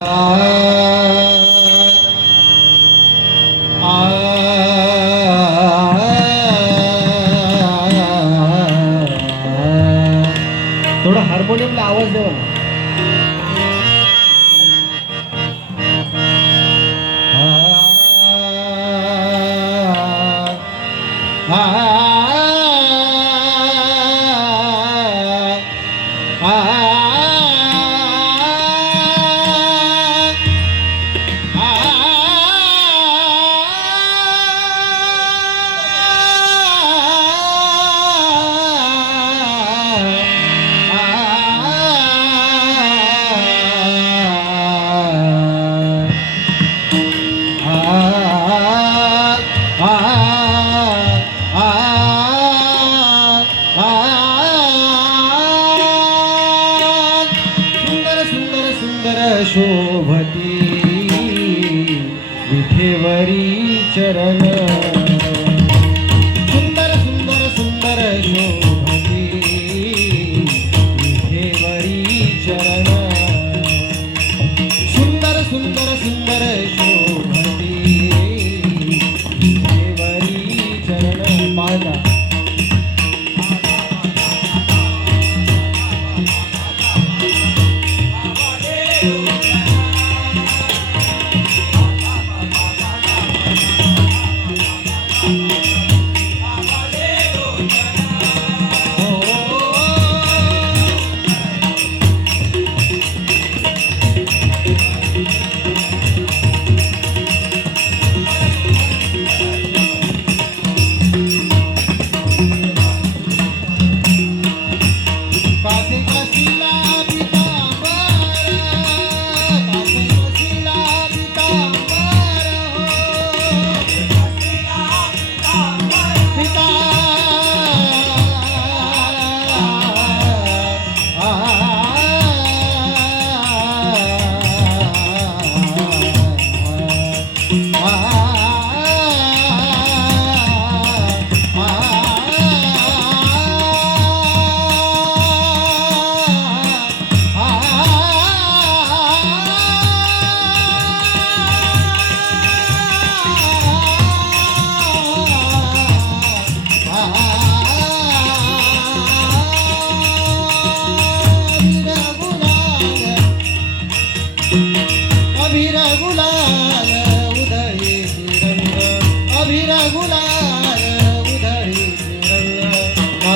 ah, ah, ah. शोभती विठेवरी चरण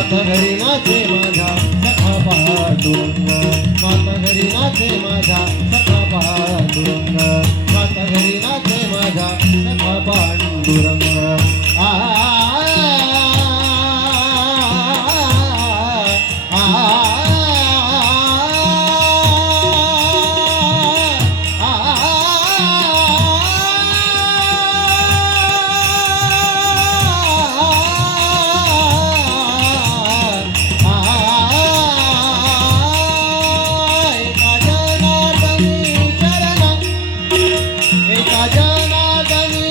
ी नाे माझा सखा पहा डुरङ्गीनाथे मागा सखा पहा डुरङ्गीनाथे मागा सखा पहा डुरङ्ग जना जन